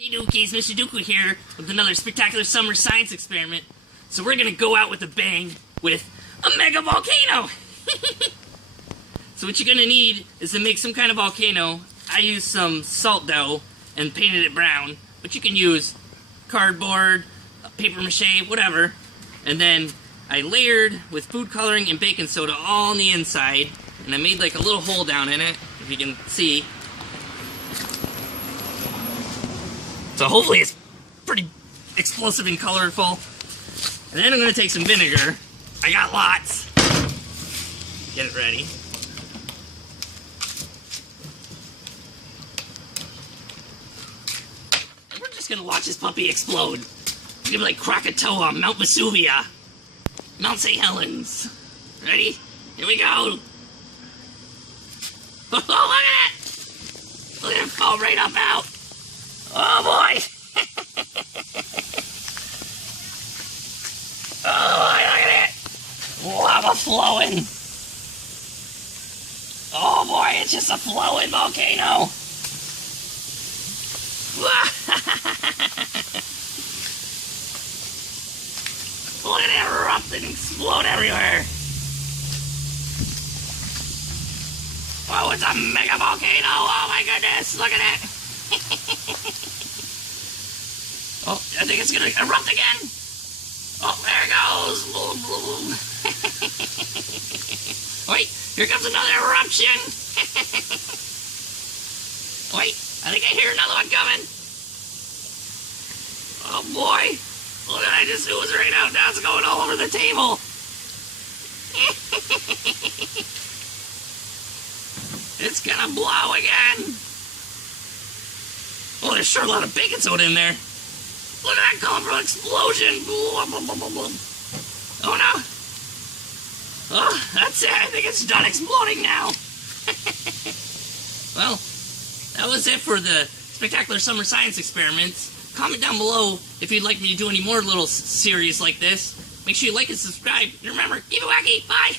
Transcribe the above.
Hey Dookies, Mr. Dewku here with another spectacular summer science experiment. So we're gonna go out with a bang with a mega volcano! So what you're gonna need is to make some kind of volcano. I used some salt dough and painted it brown, but you can use cardboard, paper mache, whatever. And then I layered with food coloring and baking soda all on the inside, and I made like a little hole down in it, if you can see. So hopefully it's pretty explosive and colorful. And then I'm going to take some vinegar. I got lots. Get it ready. And we're just going to watch this puppy explode. It's going to be like Krakatoa, Mount Vesuvia, Mount St. Helens. Ready? Here we go. Oh, look at it! Look at it fall right up out. Oh boy! Oh boy, look at it! Lava flowing! Oh boy, it's just a flowing volcano! Look at it erupt and explode everywhere! Oh, it's a mega volcano! Oh my goodness, look at it! Oh, I think it's gonna erupt again. Oh, there it goes. Boom, boom. Wait, here comes another eruption. Wait, I think I hear another one coming. Oh boy, look at that, just oozed right out. Now it's going all over the table. It's gonna blow again. Oh, there's sure a lot of baking soda in there. Look at that colorful explosion. Oh no. Oh, that's it. I think it's done exploding now. Well, that was it for the spectacular summer science experiments. Comment down below if you'd like me to do any more little series like this. Make sure you like and subscribe. And remember, keep it wacky. Bye.